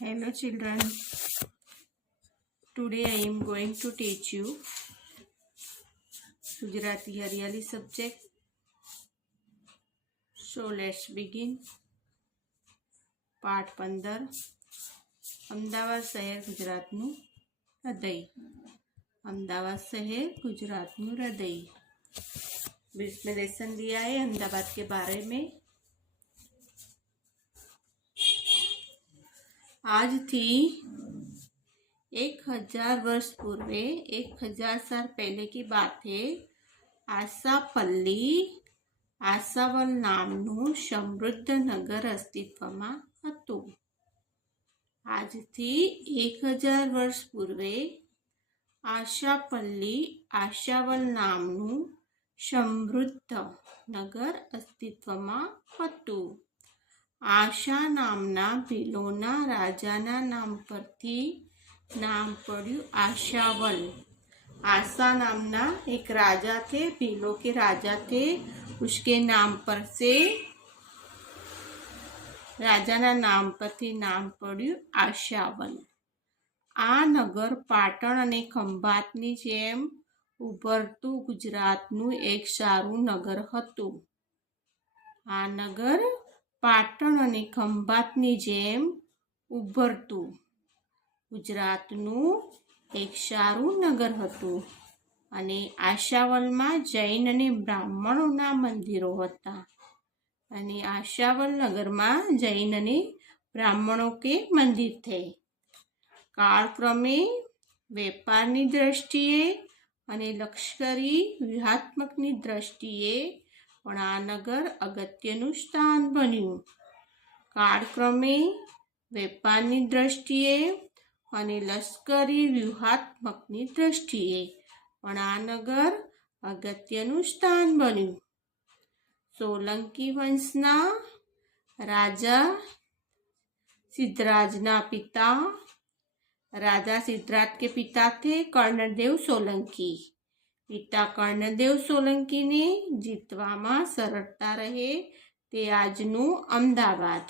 Hello children, today I am going to teach you Gujarati Hariyali subject. So let's begin. પાઠ 15 અમદાવાદ શહેર ગુજરાતનું હૃદય. अहमदाबाद शहर गुजरातનું हृदय. इसमें लेसन दिया है अहमदाबाद के बारे में. आज थी 1000 वर्ष पूर्वे, 1000 साल पहले की बात है. આશાવલ નામનું સમૃદ્ધ નગર અસ્તિત્વમાં હતું. આજથી 1000 વર્ષ પૂર્વે આશાવલ નામનું સમૃદ્ધ નગર અસ્તિત્વમાં હતું. આશા નામના ભીલોના રાજાના નામ પરથી नाम पड़ू आशावल. आशा नामना एक राजा थे, भीलों के राजा थे. उसके नाम पर से राजा ना नाम पर थी नाम पड़ू आशावल. आ नगर पाटण अने खंभातनी जेम उभरतु गुजरातनु एक सारू नगर हतु. आ नगर पाटण अने खंभातनी जेम उभरतु ગુજરાતનું એક સારું નગર હતું. અને આશાવલમાં જૈન અને બ્રાહ્મણોના મંદિરો હતા. અને આશાવલ નગરમાં જૈન અને બ્રાહ્મણો કે મંદિર થે. કાળક્રમે વેપારની દ્રષ્ટિએ અને લશ્કરી વ્યૂહાત્મકની દ્રષ્ટિએ પણ આ નગર અગત્યનું સ્થાન બન્યું. કાળક્રમે વેપારની દ્રષ્ટિએ અને લશ્કરી વ્યૂહાત્મકની દ્રષ્ટિએ પણ આ નગર અગત્યનું સ્થાન બન્યું. સોલંકી વંશના રાજા સિદ્ધરાજના પિતા राजा सिद्धराज के पिता थे कर्णदेव सोलंकी. पिता कर्णदेव सोलंकी ने जीतवामां सरळता रहे ते आजનું अमदावाद.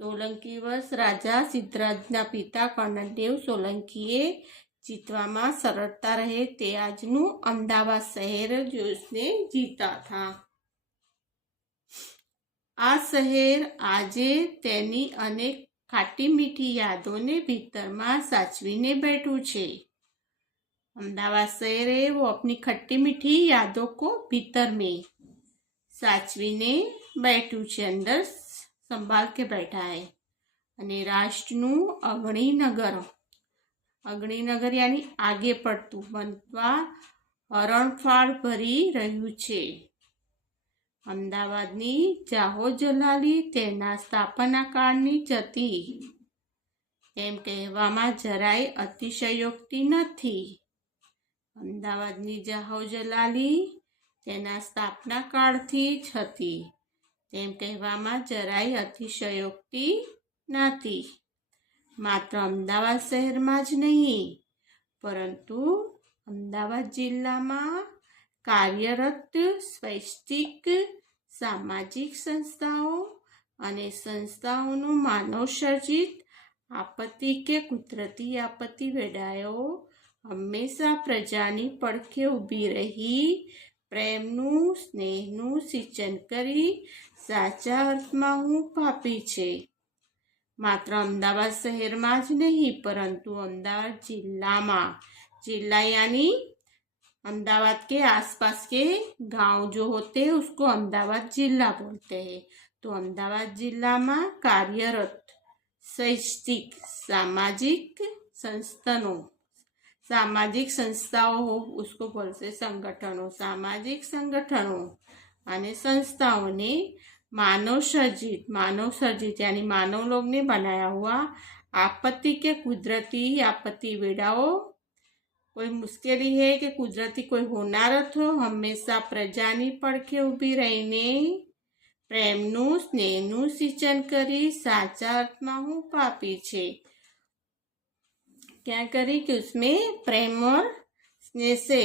सोलंकी वंश राजा सिद्धराजना पिता कर्णदेव सोलंकीए जीतवामां सरळता रहे ते आजનું अमदावाद शहर जो उसने जीता था. आ शहर आजे तेनी अनेक खाटी मीठी यादों ने भीतर में साचवीने बैठू छे. अहमदाबाद शहर है वो अपनी खट्टी मीठी यादों को भीतर में साचवीने बैठू छे, अंदर संभाल के बैठा है. अने राष्ट्रनु अग्निनगर यानी आगे पड़तू बनवा हरणफाळ भरी रह्यु छे. अमदावादनी जाहो जलाली तेना स्थापना काळनी ज हती एम कहेवामां જરાય अतिशयोक्ति नथी. अमदावादनी जाहो जलाली तेना स्थापना काळथी ज हती तेम कहेवामां જરાય अतिशयोक्ति नथी. मात्र अमदावाद शहेरमां ज नहीं परंतु अमदावाद जिल्लामां कार्यरत स्वैच्छिक सामाजिक संस्थाओं अने संस्थाओं मानव सर्जित आपत्ति के कुदरती आपत्ति वेडायो हमेशा प्रजानी पड़खे उभी रही प्रेमनु स्नेहनु सिंचन करी साचा अर्थमां हूँ पापी छे. मात्र अमदावाद शहर में ज नहीं परंतु अमदावाद जिला यानी अहमदाबाद के आसपास के गांव जो होते हैं उसको अहमदाबाद जिला बोलते हैं. तो अहमदाबाद जिला में कार्यरत शैक्षिक सामाजिक संस्थाओं उसको बोलते संगठनों, सामाजिक संगठनों और संस्थाओं ने मानव सर्जित यानी मानव लोग ने बनाया हुआ आपत्ति के कुदरती आपत्ति वेड़ाओ. कोई मुश्किली है कि कुदरती कोई होनारत हो हमेशा प्रजानी पड़खे उभी रहीने प्रेमनु स्नेहनु सिंचन करी साचा अर्थमां हूँ पापी छे. क्या करी कि उसमें प्रेम और स्नेह से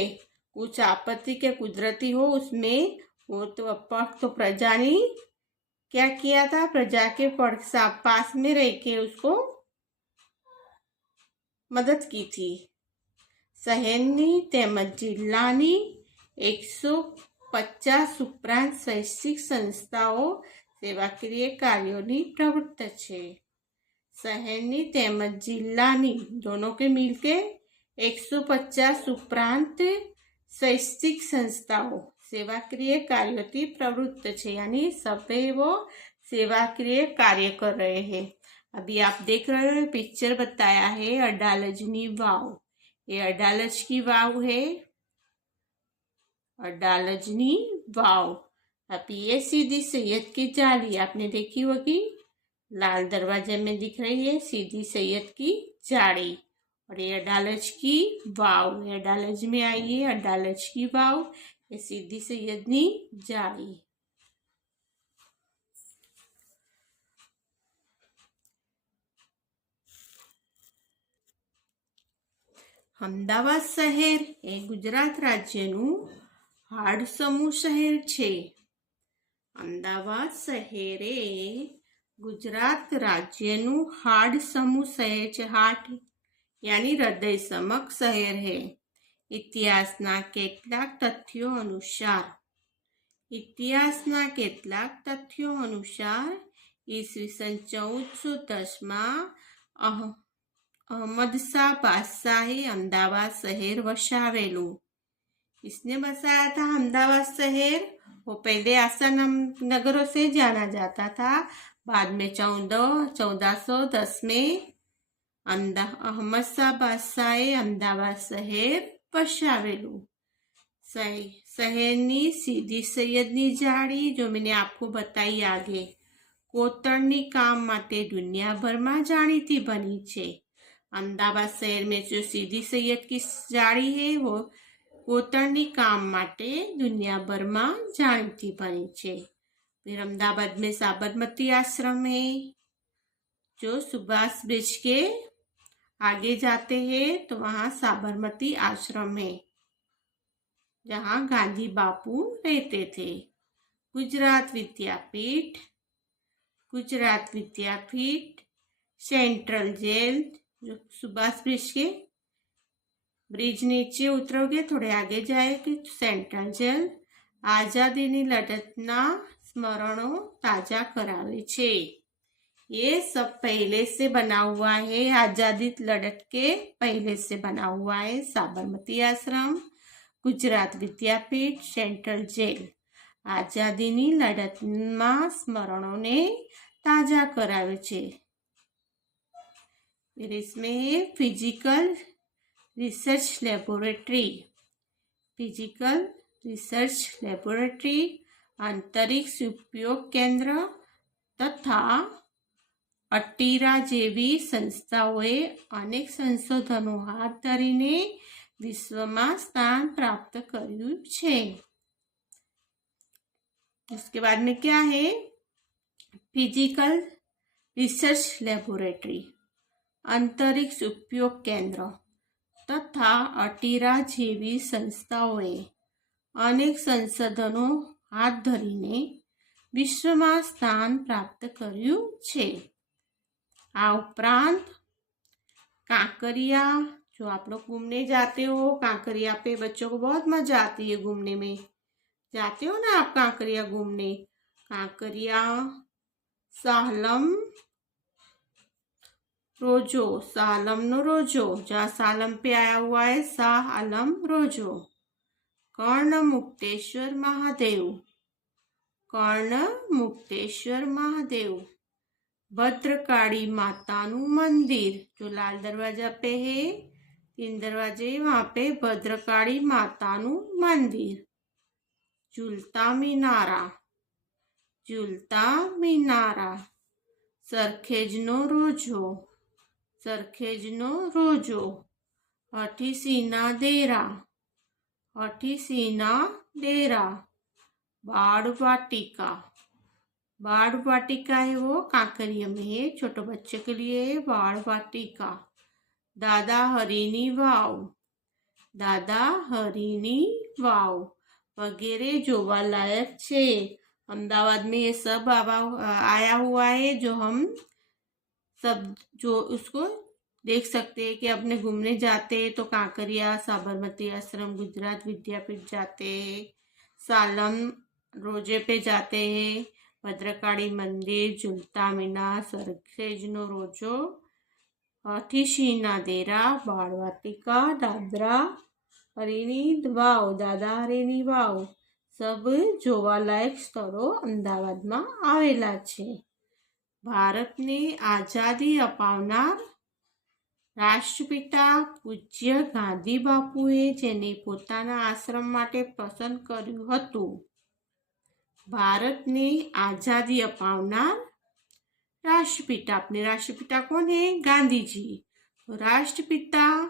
कुछ आपत्ति के कुदरती हो उसमें वो तो प्रजानी क्या किया था? प्रजा के पास में रह के उसको મદદ की थी. શહેરની તેમજ જિલ્લાની 150 ઉપરાંત શૈક્ષિક સંસ્થાઓ સેવાકીય કાર્યોની પ્રવૃત્ત છે. શહેરની તેમજ જિલ્લાની दोनों के मिलके 150 उपरांत शैक्षिक संस्थाओं सेवाक्रिय कार्यों की प्रवृत्त है, यानी सभी वो सेवाक्रिय कार्य कर रहे हैं. अभी आप देख रहे हो पिक्चर बताया है अडालजनी वाव. ये अडालज की वाव है, अडालजनी वाव. अभी ये सीधी सैयद की जाली आपने देखी होगी, लाल दरवाजे में दिख रही है सीधी सैयद की जाली. और ये अडालज की वाव, ये अडालज में आई है अडालज की वाव, ये सीधी सैयदनी जाली. અમદાવાદ શહેર એ ગુજરાત રાજ્યનું હાડસમૂહ શહેર છે. અમદાવાદ શહેર એ ગુજરાત રાજ્યનું હાડસમૂહ શહેર છે. હાડ यानी हृदय समक शहर है. इतिहासना કેટલાક તથ્યો અનુસાર, ઇતિહાસના કેટલાક તથ્યો અનુસાર ઈસવીસન 1410 अहमद शाह बादशाहे अहमदाबाद शहर वसावेलू. इसने बसाया था अहमदाबाद शहर. वो पहले आसा नगरों से जाना जाता था. बाद में 1410 में अहमद शाह बादशाहे अहमदाबाद शहर वसावेलू. शहरनी सीधी सैयदनी जाड़ी जो मैंने आपको बताई आगे कोतरनी काम माटे दुनियाभर में जाણીતી बनी है. अहमदाबाद शहर में जो सीधी सैयद की जाड़ी है वो कोतरनी काम माटे दुनिया भर में जाણીતી बनी है. फिर अहमदाबाद में साबरमती आश्रम है, जो सुभाष ब्रिज के आगे जाते हैं तो वहाँ साबरमती आश्रम है जहाँ गांधी बापू रहते थे. गुजरात विद्यापीठ, सेंट्रल जेल जो सुभाष ब्रिज के ब्रिज नीचे उतरोगे थोड़े आगे जाए कि सेंट्रल जेल आजादीनी लड़तना स्मरणों ताजा करावे छे. ये सब पहले से बना हुआ है, आजादी लड़त के पहले से बना हुआ है. साबरमती आश्रम, गुजरात विद्यापीठ, सेंट्रल जेल आजादीनी लड़तना स्मरणों ने ताजा करावे छे. फिर इसमें फिजिकल रिसर्च लेबोरेटरी, अंतरिक्ष उपयोग केंद्र तथा अटीरा जेवी संस्थाओं अनेक संशोधनों हाथ धरीने विश्व में स्थान प्राप्त कर्यु छे. उसके बाद में क्या है? फिजिकल रिसर्च लेबोरेटरी, अंतरिक्ष उपयोग केंद्र तथा अटीरा जेवी संस्थाओं अनेक संशोधनों हाथ धरीने विश्व में स्थान प्राप्त कर्यु छे. आ उपरांत कांकरिया, जो आप लोग घूमने जाते हो, कांकरिया पे बच्चों को बहुत मजा आती है घूमने में. जाते हो ना आप कांकरिया घूमने? कांकरिया, सालम रोजो, सालमनो रोजो जहाँ सालम पे आया हुआ है शाह आलम रोजो. कर्ण मुक्तेश्वर महादेव, भद्रकाली मातानु मंदिर जो लाल दरवाजा पे है, 3 दरवाजे वहाँ पे भद्रकाली मातानु मंदिर. झूलता मीनारा, सरखेजनो रोजो, हठीसीना डेरा, बाड़ वाटिका है वो कांकरिया में है, छोटे बच्चे के लिए है बाड़ वाटिका. दादा हरिनी वाव वगैरह जोवालायक छे. अहमदाबाद में ये सब आया हुआ है, जो हम सब जो उसको देख सकते हैं कि अपने घूमने जाते हैं तो कांकरिया, साबरमती आश्रम, गुजरात विद्यापीठ जाते हैं, सालम रोजे पे जाते हैं, भद्रकाली मंदिर, झूलता मीनार, सरखेजનો રોજો, હાથીસિંહના દેરા, બાળવાટિકા, દાદરા હરીની વાવ, દાદા હરીની વાવ સબ જોવાલાયક સ્થળો અમદાવાદમાં આવેલા છે. ભારતને આઝાદી અપાવનાર રાષ્ટ્રપિતા પૂજ્ય ગાંધી બાપુએ જેને પોતાના આશ્રમ માટે પસંદ કર્યું હતું. भारत ने आज़ादी अपावनार राष्ट्रपिता, अपने राष्ट्रपिता कौन है? गांधी जी. तो राष्ट्रपिता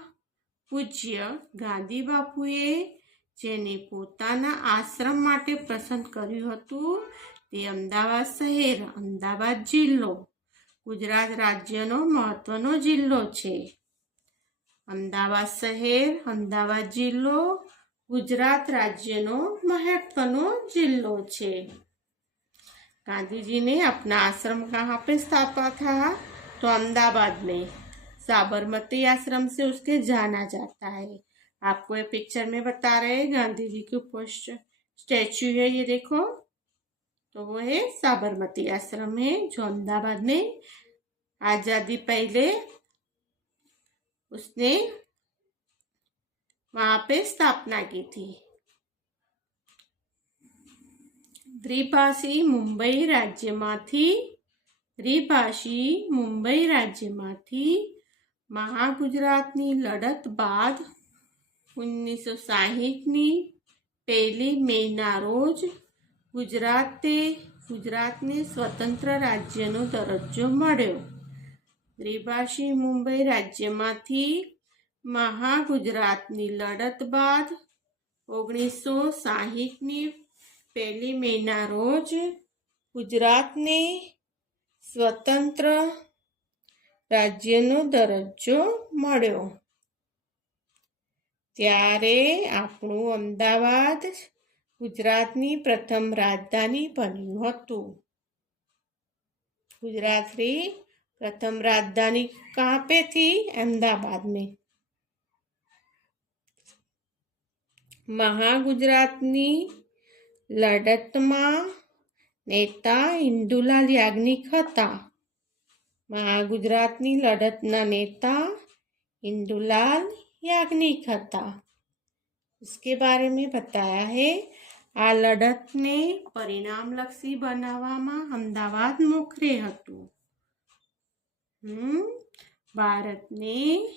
पूज्य गांधी बापुए जेने पोताना आश्रम माटे पसंद कर्युं हतुं ते अमदावाद शहेर, अमदावाद जिल्लो गुजरात राज्यनो महत्वनो जिल्लो छे. अमदावाद शहेर, अमदावाद जिल्लो गुजरात राज्यनो महत्वनो जिल्लो छे. गांधी जी ने अपना आश्रम कहाँ पे स्थापा था? तो अहमदाबाद में. साबरमती आश्रम से उसके जाना जाता है. आपको ये पिक्चर में बता रहे हैं गांधी जी के ऊपर स्टैचू है, ये देखो, तो वो है साबरमती आश्रम है जो अहमदाबाद में आज़ादी पहले उसने वहां पे स्थापना की थी. द्विभाषी मुंबई राज्यमांथी महागुજરાતની લડત બાદ 1960ની 1 મેના રોજ ગુજરાતને સ્વતંત્ર રાજ્યનો દરજ્જો મળ્યો. દ્વિભાષી મુંબઈ રાજ્યમાંથી મહાગુજરાતની લડત બાદ 1960ની 1 મેના રોજ ગુજરાતને સ્વતંત્ર રાજ્યનો દરજ્જો મળ્યો. ત્યારે આપણું અમદાવાદ ગુજરાતની પ્રથમ રાજધાની બન્યું હતું. गुजरात की प्रथम राजधानी कहाँ पे थी? अहमदाबाद में. महागुજરાતની લડતમાં નેતા ઇન્દુલાલ યાજ્ઞિક હતા. महागुજરાતની લડતના નેતા इंदुलाल याज्ञिक था. इसके बारे में बताया है. आ लड़त ने परिणामलक्षी बनावामां अमदावाद मोखरे हतुं. भारत ने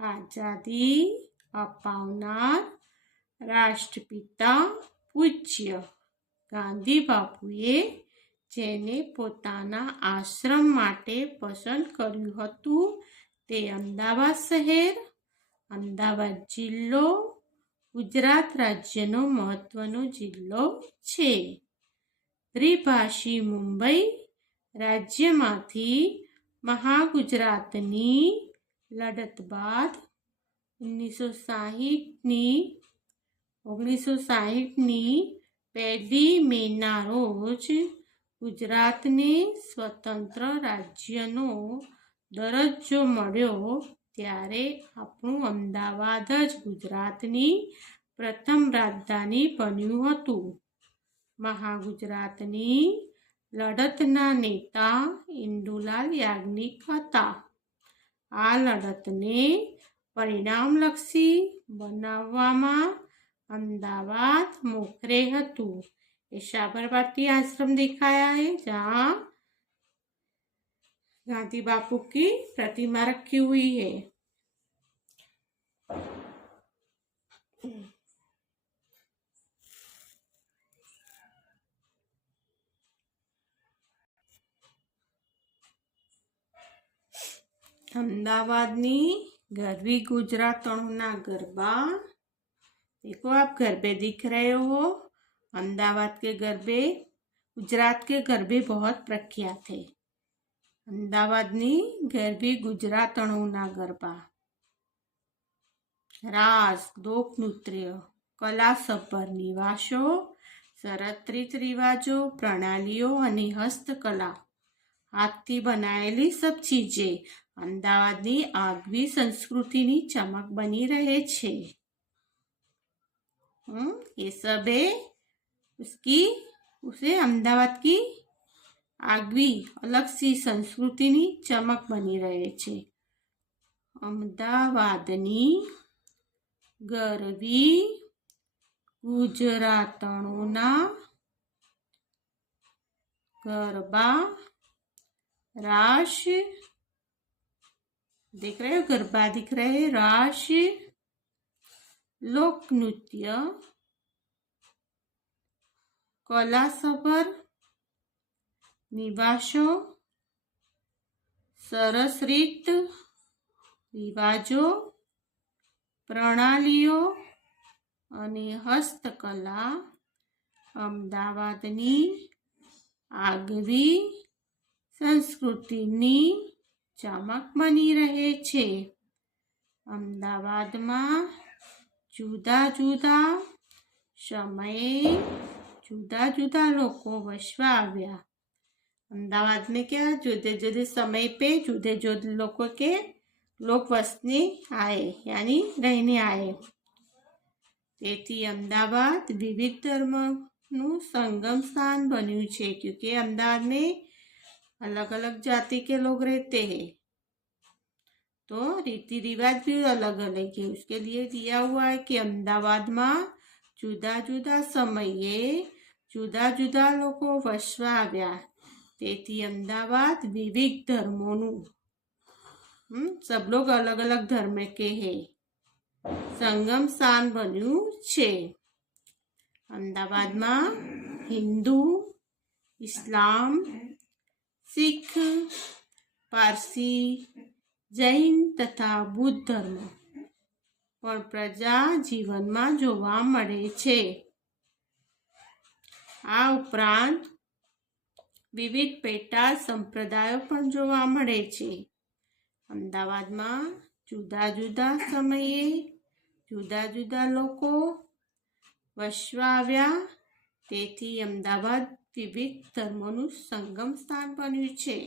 आजादी अपावनार राष्ट्रपिता पूज्य गांधी बापुए जेने पोताना आश्रम माटे पसंद कर्युं हतुं ते अमदावाद शहेर, अमदावाद जिल्लो गुजरात राज्यनो महत्वनो जिल्लो छे. त्रिभाषी मुंबई राज्यमांथी महागुજરાતની લડત બાદ 1960ની 1 મેના રોજ ગુજરાતને સ્વતંત્ર રાજ્યનો દરજ્જો મળ્યો. ત્યારે આપણું અમદાવાદ જ ગુજરાતની પ્રથમ રાજધાની બન્યું હતું. મહાગુજરાતની લડતના નેતા ઇન્દુલાલ યાજ્ઞિક હતા. આ લડતને પરિણામલક્ષી બનાવવામાં अहमदाबाद मोखरे हतुं. ये साबरमती आश्रम दिखाया है जहाँ गांधी बापू की प्रतिमा रखी हुई है. अहमदाबादनी गरबी गुजरातणोना गरबा. देखो आप गरबे दिख रहे हो. अहमदाबाद के गरबे, गुजरात के गरबे बहुत प्रख्यात है. अहमदाबादनी गरबी गुजरातणोना गरबा रास, लोक नृत्य, कला सब्बर निवासो, સરસ રીત રિવાજો, પ્રણાલીઓ અને હસ્તકલા, હાથથી બનાવેલી સબ ચીજે અમદાવાદની આગવી સંસ્કૃતિની ચમક બની રહે છે. ये सब है उसे अहमदाबाद की આગવી અલગ સી સંસ્કૃતિની ચમક બની રહે છે. અમદાવાદની ગરવી ગુજરાતણોના ગરબા राश देख रहे हो, गरबा दिख रहे, राश लोक नृत्य कलासभर निवासो सरस રીત રિવાજો પ્રણાલીઓ અને હસ્તકલા અમદાવાદની આગવી સંસ્કૃતિની ચમક બની રહે છે. અમદાવાદમાં જુદા જુદા સમયે જુદા જુदा લોકો વસવા આવ્યા. अहमदाबाद में क्या जुदे जुदे समय पे जुदे जुदे लोगों के लोग वसने आए यानी रहने आए. તેથી अहमदाबाद विविध धर्मનું संगम स्थान बन्યું છે, क्योंकि अहमदाबाद में अलग अलग जाति के लोग रहते हैं, तो रीति रिवाज भी अलग अलग है. उसके लिए दिया हुआ है कि अहमदाबाद में जुदा जुदा समये जुदा जुदा લોકો વસવા આવ્યા. તેથી अहमदाबाद विविध धर्मों सब लोग अलग अलग धर्म के हैं संगम स्थान बन्યું છે. अहमदाबाद में हिंदू, इस्लाम, सिख, पारसी, जैन तथा बुद्ध धर्म પણ પ્રજા જીવનમાં જોવા મળે છે. આ ઉપરાંત વિવિધ પેટા સંપ્રદાયો પણ જોવા મળે છે. અમદાવાદમાં જુદા જુદા સમયે જુદા જુદા લોકો વસવા આવ્યા. તેથી અમદાવાદ વિવિધ ધર્મોનું સંગમ સ્થાન બન્યું છે.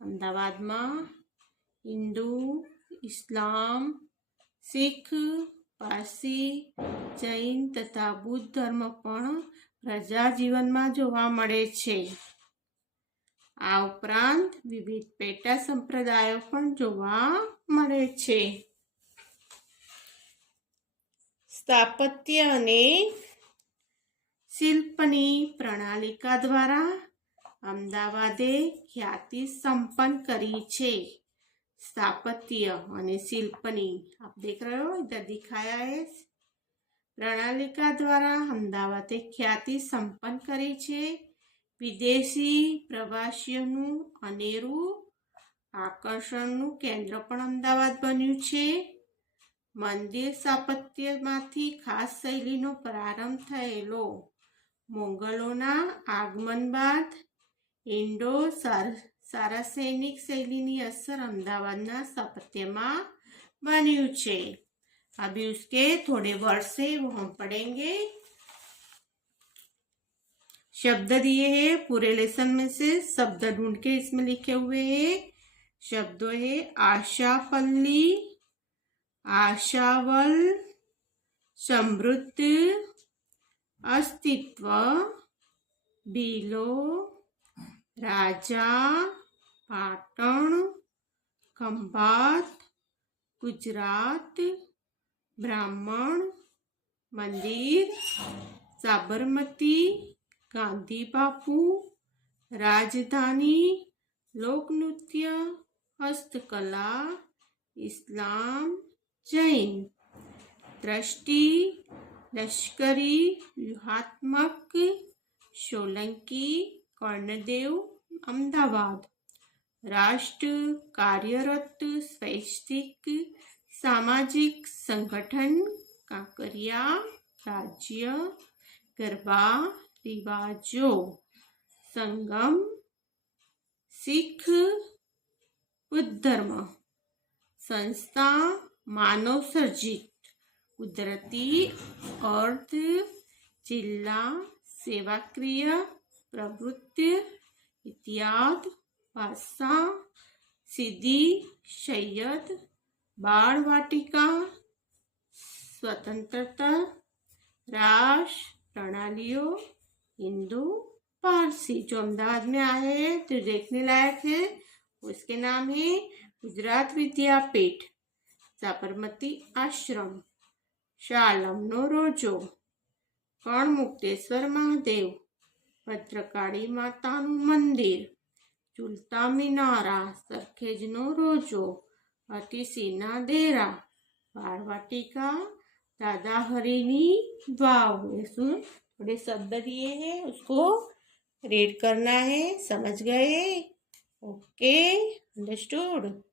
અમદાવાદમાં હિન્દુ, ઇસ્લામ, શીખ, પારસી, જૈન તથા બુદ્ધ ધર્મ પણ પ્રજા જીવનમાં જોવા મળે છે. આ ઉપરાંત વિવિધ પેટા સંપ્રદાયો પણ જોવા મળે છે. સ્થાપત્ય અને શિલ્પની પ્રણાલિકા દ્વારા અમદાવાદે ખ્યાતિ સંપન્ન કરી છે. स्थापत्य અને શિલ્પની आप देख रहे हो, इधर दिखाया है. પ્રણાલિકા દ્વારા અમદાવાદે ખ્યાતિ સંપન્ન કરી છે. વિદેશી પ્રવાસીઓનું અનેરું આકર્ષણનું કેન્દ્ર પણ અમદાવાદ બન્યું છે. મંદિર સ્થાપત્યમાંથી ખાસ શૈલીનો પ્રારંભ થયેલો મોગલોના આગમન બાદ ઇન્ડો સારાસૈનિક શૈલીની અસર અમદાવાદના સ્થાપત્યમાં બન્યું છે. अभी उसके थोड़े वर्ड से वो हम पढ़ेंगे. शब्द दिए हैं पूरे लेसन में से, शब्द ढूंढ के इसमें लिखे हुए हैं. शब्द है आशापल्ली, आशावल, समृद्ध, अस्तित्व, बीलो, राजा, पाटण, खंभात, गुजरात, ब्राह्मण, मंदिर, साबरमती, गांधी बापू, राजधानी, लोकनृत्य, हस्तकला, इस्लाम, जैन, दृष्टि, लश्करी, व्यूहात्मक, सोलंकी, कर्णदेव, अहमदाबाद, राष्ट्र, कार्यरत, स्वैच्छिक, सामाजिक संगठन, काकरिया, राज्य, गरबा, रिवाजों, संगम, सिख, बुद्ध धर्म, संस्था, मानव सर्जित, कुदरती, अर्थ, जिल्हा सेवाक्रिय प्रवृत्ति इत्यादि भाषा सीधी सैयद बाल वाटिका स्वतंत्रता राष्ट्र प्रणालियों हिंदू पारसी जो अहमदाबाद में आए हैं तो देखने लायक है। उसके नाम है गुजरात विद्यापीठ, साबरमती आश्रम, शालमनो रोजो, कर्णमुक्तेश्वर महादेव, भद्रकाળી માતાનું મંદિર, ઝૂલતા મિનારા, સરખેજનો રોજો, અતિસીના દેરા, बालवाटिका, दादा हरिनी वाव। इसमें थोड़े शब्द दिए हैं, उसको रीड करना है। समझ गए? Okay, understood.